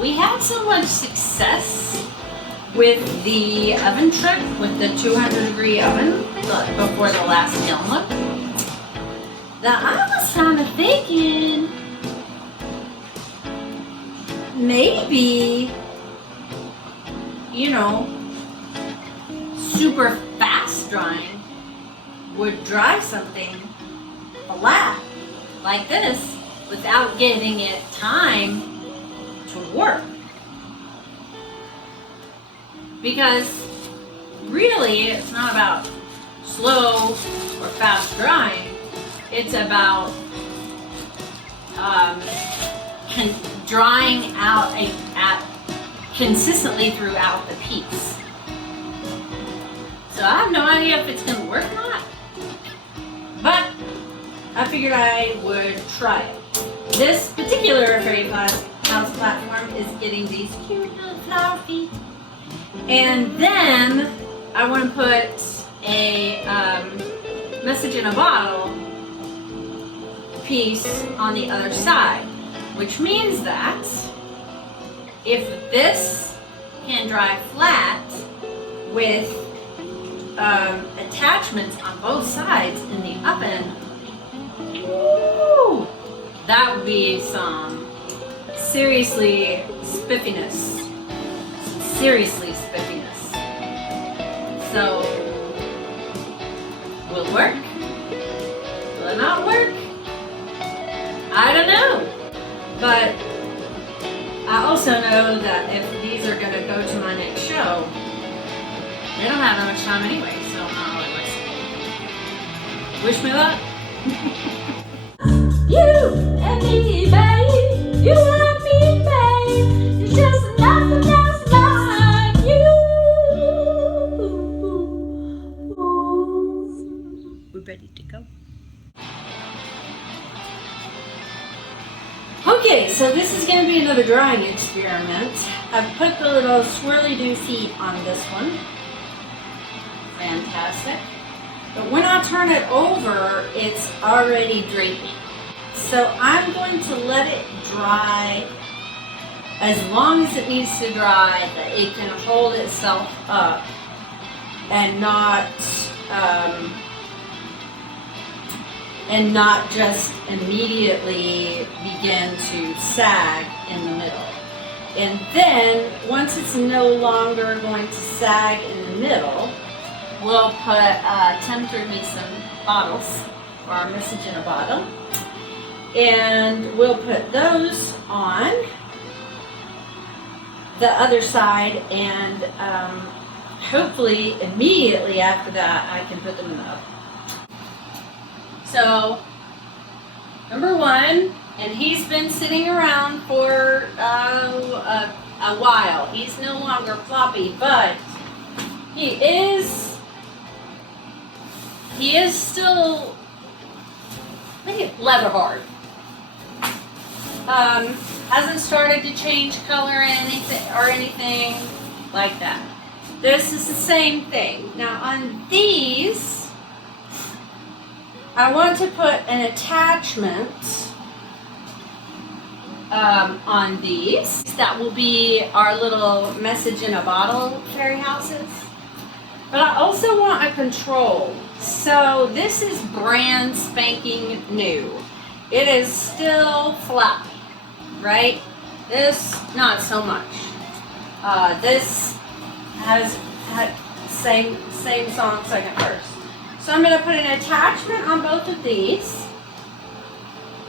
We had so much success with the oven trick, with the 200-degree oven before the last kiln look, that I was kind of thinking maybe, you know, super fast drying would dry something flat like this without giving it time to work. Because really it's not about slow or fast drying, it's about drying out consistently throughout the piece. So I have no idea if it's going to work or not, but I figured I would try it. This particular fairy house platform is getting these cute little flower feet. And then I want to put a message in a bottle piece on the other side, which means that if this can dry flat with attachments on both sides in the oven, woo, that would be some seriously spiffiness. Seriously spiffiness. So, will it work? Will it not work? I don't know. But I also know that if these are going to go to my next show, they don't have that much time anyway, so I'm not really wasting. Wish me luck. You and me, babe. You and me, babe. It's just nothing else like you. We're ready to go. Okay, so this is going to be another drawing experiment. I've put the little swirly-doo feet on this one. Fantastic. But when I turn it over, it's already draping. So I'm going to let it dry as long as it needs to dry, that it can hold itself up and not just immediately begin to sag in the middle. And then once it's no longer going to sag in the middle, we'll put Tim threw me some bottles for our message in a bottle, and we'll put those on the other side, and hopefully immediately after that I can put them in the oven. So number one, and he's been sitting around for a while. He's no longer floppy, but he is still maybe leather hard. Hasn't started to change color or anything like that. This is the same thing. Now on these, I want to put an attachment on these. That will be our little message in a bottle fairy houses. But I also want a control. So this is brand spanking new. It is still floppy, right? This, not so much. This has had same song, second verse. So I'm going to put an attachment on both of these.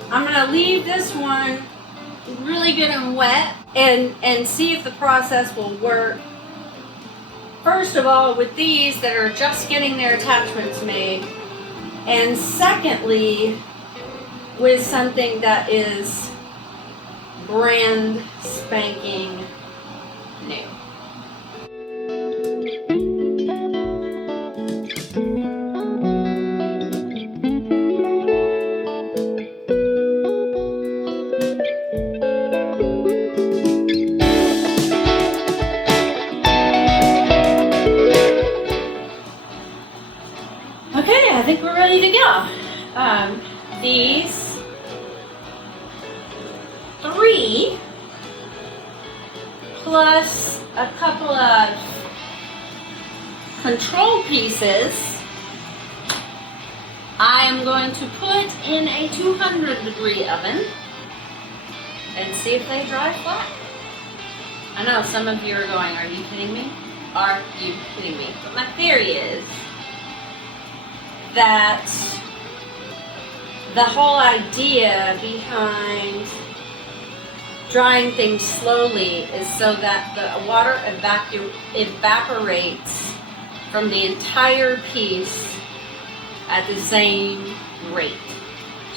I'm going to leave this one really good and wet and see if the process will work. First of all, with these that are just getting their attachments made, and secondly, with something that is brand spanking new. Okay, I think we're ready to go. These 3 plus a couple of control pieces, I am going to put in a 200-degree oven and see if they dry flat. I know some of you are going, are you kidding me? Are you kidding me? But my theory is that the whole idea behind drying things slowly is so that the water evaporates from the entire piece at the same rate,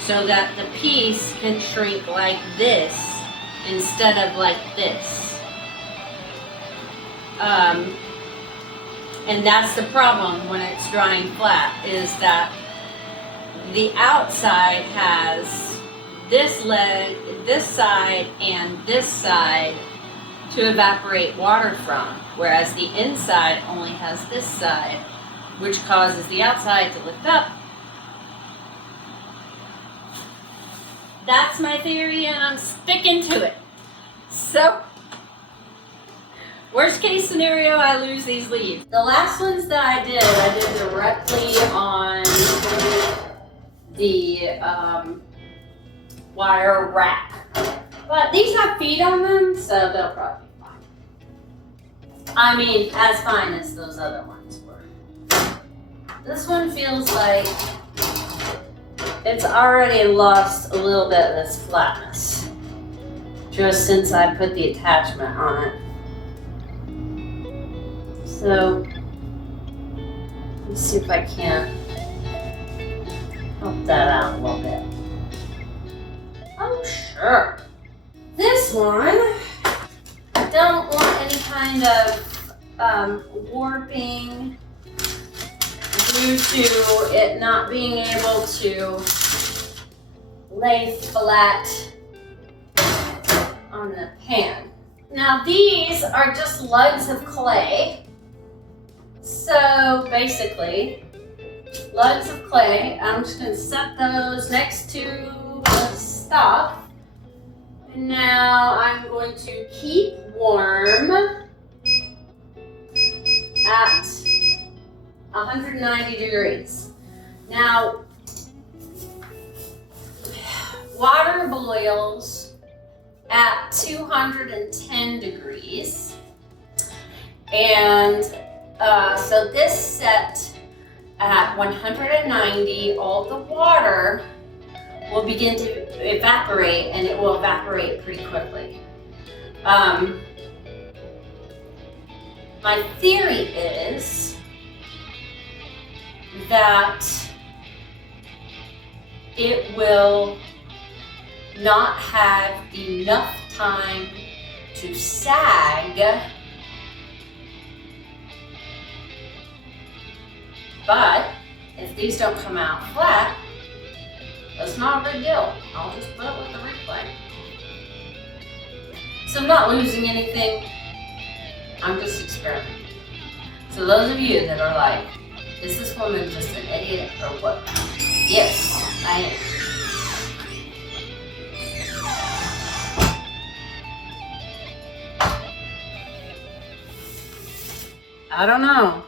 so that the piece can shrink like this instead of like this. And that's the problem when it's drying flat, is that the outside has this leg, this side, and this side to evaporate water from, whereas the inside only has this side, which causes the outside to lift up. That's my theory, and I'm sticking to it. So, worst case scenario, I lose these leaves. The last ones that I did directly on the wire rack. But these have feet on them, so they'll probably be fine. I mean, as fine as those other ones were. This one feels like it's already lost a little bit of its flatness, just since I put the attachment on it. So, let's see if I can't help that out a little bit. Oh, sure. This one, I don't want any kind of warping due to it not being able to lay flat on the pan. Now these are just lugs of clay. So basically, lugs of clay, I'm just going to set those next to the stuff. And now I'm going to keep warm at 190 degrees. Now, water boils at 210 degrees. And so this set at 190, all the water will begin to evaporate, and it will evaporate pretty quickly. My theory is that it will not have enough time to sag, but if these don't come out flat, that's not a big deal. I'll just put it with the replay. So I'm not losing anything. I'm just experimenting. So those of you that are like, is this woman just an idiot or what? Yes, I am. I don't know,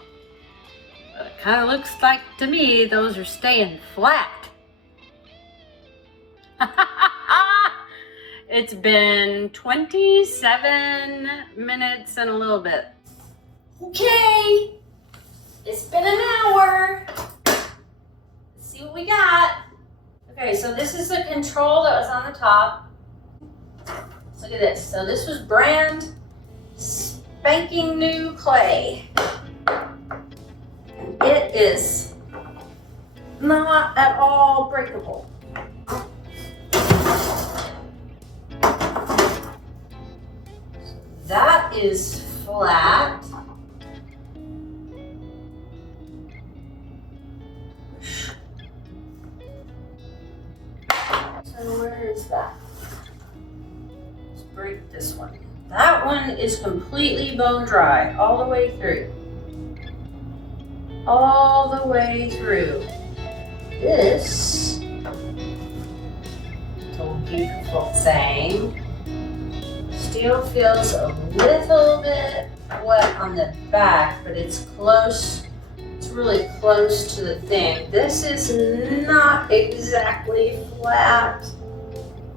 but it kind of looks like to me those are staying flat. It's been 27 minutes and a little bit. Okay, it's been an hour. Let's see what we got. Okay, so this is the control that was on the top. Let's look at this. So this was brand spanking new clay. And it is not at all breakable. That is flat. So where is that? Let's break this one. That one is completely bone dry all the way through. All the way through. This little beautiful thing Steel feels a little bit wet on the back, but it's close. It's really close to the thing. This is not exactly flat.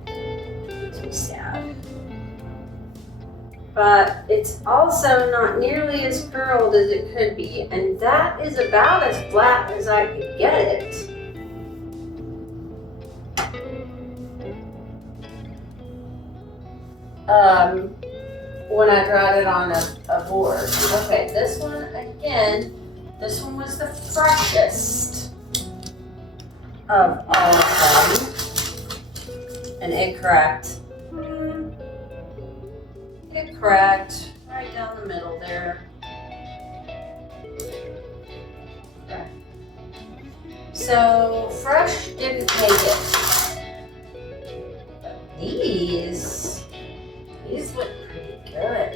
Makes me sad. But it's also not nearly as curled as it could be, and that is about as flat as I could get it. When I dried it on a board. Okay, this one again, this one was the freshest of all of them, and it cracked. It cracked right down the middle there. Okay. So fresh didn't make it. But these look pretty good.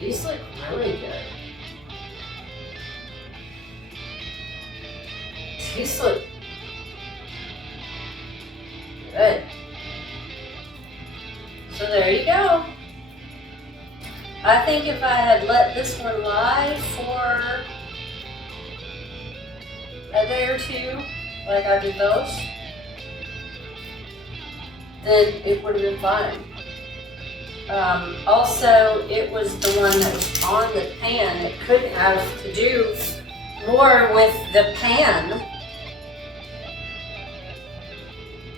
These look really good. These look good. So there you go. I think if I had let this one lie for a day or two, like I did those, then it would have been fine. Also, it was the one that was on the pan. It could have to do more with the pan.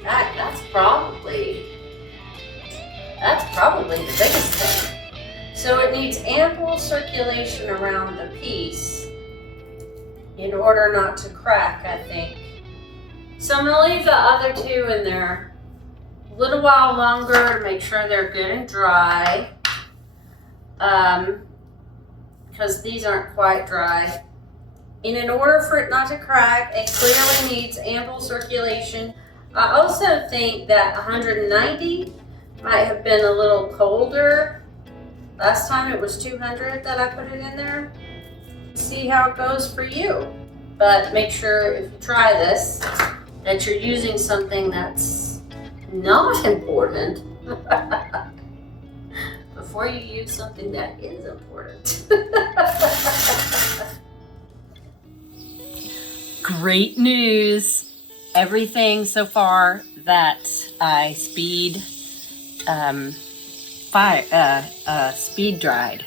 That's probably the biggest thing. So it needs ample circulation around the piece in order not to crack, I think. So I'm gonna leave the other two in there a little while longer to make sure they're good and dry. Because these aren't quite dry. And in order for it not to crack, it clearly needs ample circulation. I also think that 190 might have been a little colder. Last time it was 200 that I put it in there. See how it goes for you. But make sure if you try this, that you're using something that's not important before you use something that is important. Great news. Everything so far that I speed dried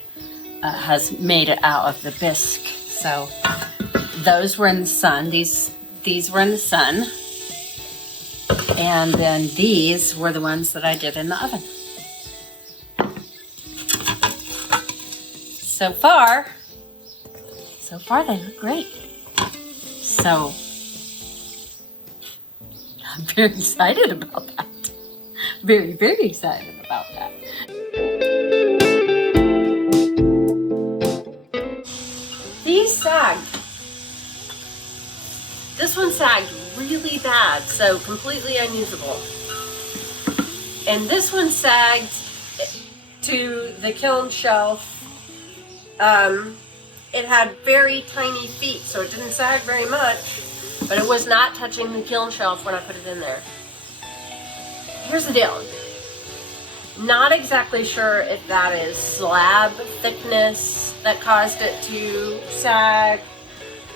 has made it out of the bisque. So those were in the sun. These were in the sun, and then these were the ones that I did in the oven. So far they look great. So I'm very excited about that. Very, very excited about that. These sagged. This one sagged really bad, so completely unusable. And this one sagged to the kiln shelf. It had very tiny feet, so it didn't sag very much, but it was not touching the kiln shelf when I put it in there. Here's the deal. Not exactly sure if that is slab thickness that caused it to sag,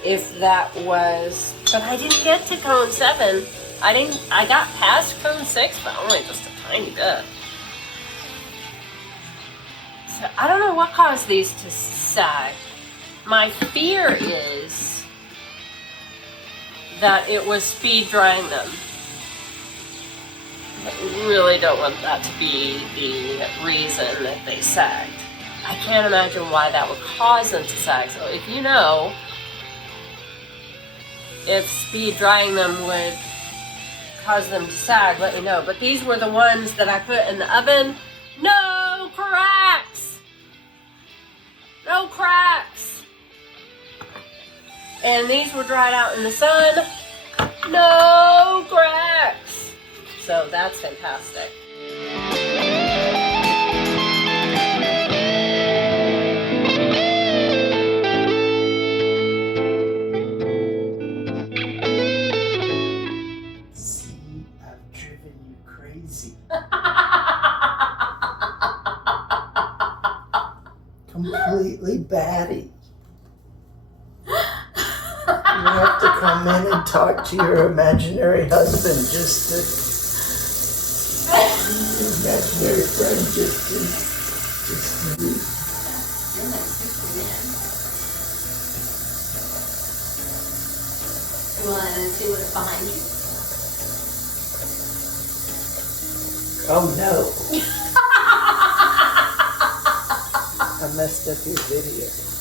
if that was, but I didn't get to cone 7. I got past cone 6, but only just a tiny bit. So I don't know what caused these to sag. My fear is that it was speed drying them. I really don't want that to be the reason that they sagged. I can't imagine why that would cause them to sag. So if you know if speed drying them would cause them to sag, let me know. But these were the ones that I put in the oven. No cracks! No cracks! And these were dried out in the sun. No cracks! So that's fantastic. completely batty. You have to come in and talk to your imaginary husband just to, your imaginary friend just to You want to see what's behind you? Oh no. I messed up your video.